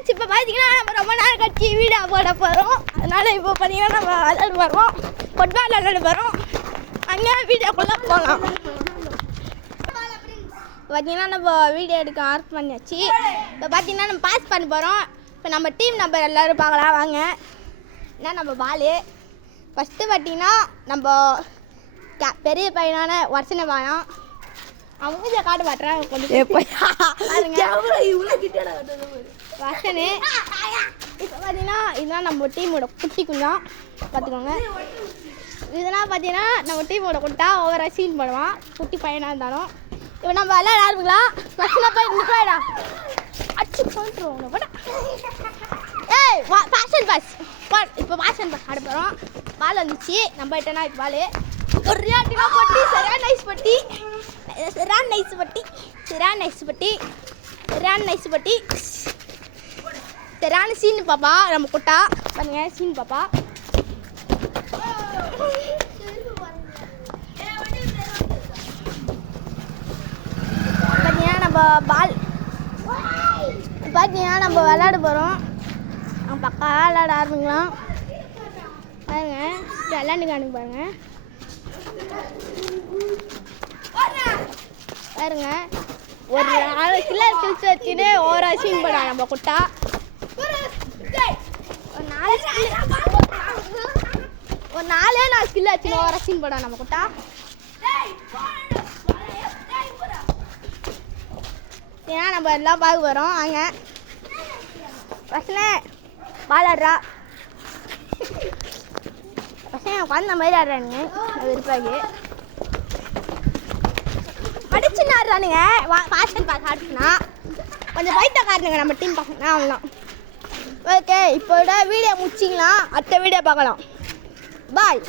Friends, இப்போ பார்த்தீங்கன்னா நம்ம ரொம்ப நாள் கட்சி வீடியோ போட போகிறோம். அதனால் இப்போ பார்த்தீங்கன்னா நம்ம விளையாட போகிறோம், ஃபுட்பால் விளையாட போகிறோம். அங்கே வீடியோக்குள்ளே போகலாம். பார்த்தீங்கன்னா நம்ம வீடியோ எடுக்க ஆர்ட் பண்ணியாச்சு. இப்போ பார்த்தீங்கன்னா நம்ம பாஸ் பண்ண போகிறோம். இப்போ நம்ம டீம் நம்பர் எல்லோரும் பார்க்கலாம் வாங்க. என்ன நம்ம பாலு ஃபஸ்ட்டு பார்த்தீங்கன்னா நம்ம பெரிய பையனான வர்ஷனை வாயம் அவங்க மூஞ்ச காட்ட மாட்டேறான் கொஞ்சம் வர்ஷனு. இப்போ பார்த்தீங்கன்னா இதுதான் நம்ம டீமோட குட்டி குஞ்சம் பார்த்துக்கோங்க. இதெல்லாம் பார்த்தீங்கன்னா நம்ம டீமோட குட்டா ஓவராக சீன் பண்ணுவான் குட்டி பையனாக இருந்தாலும். இப்போ நம்ம விளையாட ஆரம்பிக்கலாம். வர்ஷனா போய் இந்த போயிடா அச்சு போட்டுருவோம். ஏய் ஃபேஷன் பாஸ் இப்போ ஃபேஷன் பாஸ் ஆட போகிறோம். பால் வந்துச்சு நம்ம கிட்டனா இப்போ பால் ஒரு ரியாட்டினா பட்டி சரியான நைஸ் பட்டி சரியான நைஸ் பட்டி சரியான நைஸ் பட்டி சரியான நைஸ் பட்டி சரியான சீன் பாப்பா நம்ம குட்டா பாருங்க சீன் பாப்பா. பார்த்தீங்கன்னா நம்ம பால் பார்த்தீங்கன்னா நம்ம விளையாட போகிறோம். அவங்க பக்கா விளையாட ஆரம்பிக்கலாம் பாருங்க. விளையாண்டுக்கானுங்க பாருங்க பாருங்க. ஒரு 4 கிலோ கிழிச்சு வச்சுன்னு ஓவரா சீன் பண்ணா நம்ம குட்டா. ஒரு 4 கிலோ வச்சுன்னு ஓவரா சீன் பண்ணா நம்ம குட்டா. ஏன்னா நம்ம எல்லாம் பார்க்க போகிறோம். அங்கே பசங்க பாலாடுறா பசங்க குழந்த மாதிரி ஆடுறானுங்க விருப்பாக்கு அடிச்சுன்னு ஆடுறானுங்க. ஃபேஷன் பாஸ் ஆடுச்சுன்னா கொஞ்சம் பைத்தக்காரனுங்க நம்ம டீம் பசங்க அவங்களாம். ஓகே, இப்போ வீடியோ முடிச்சிக்கலாம். அடுத்த வீடியோ பார்க்கலாம். பாய்.